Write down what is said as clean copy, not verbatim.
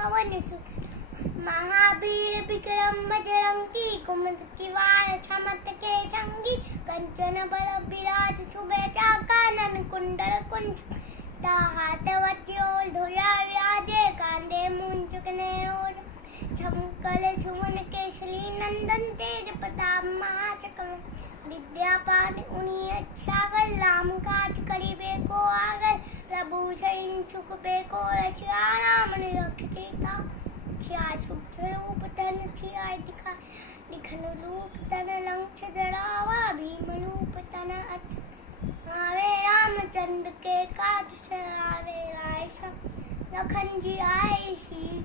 पवन सुत महावीर विक्रम बजरंगी कुमति निवार छमत के संगी कंचन बरन विराज सुबेसा कानन कुंडल कुंचित हाथ वज्रोल धुजा विराजे कांधे मूंज जनेऊ झमकल सुमन केसरी नंदन तेज प्रताप महाजगबंदन विद्यापान उनी अच्छागर राम काज करिबे को आगर प्रभु सैन सुखबे को रसिया राम रख सीता छिया सुख रूप तन छिया दिखा दिखन रूप तन लंक्ष जरावा भीम रूप तन अच आवे रामचंद्र के काज सरावे राय लखन जी आए सी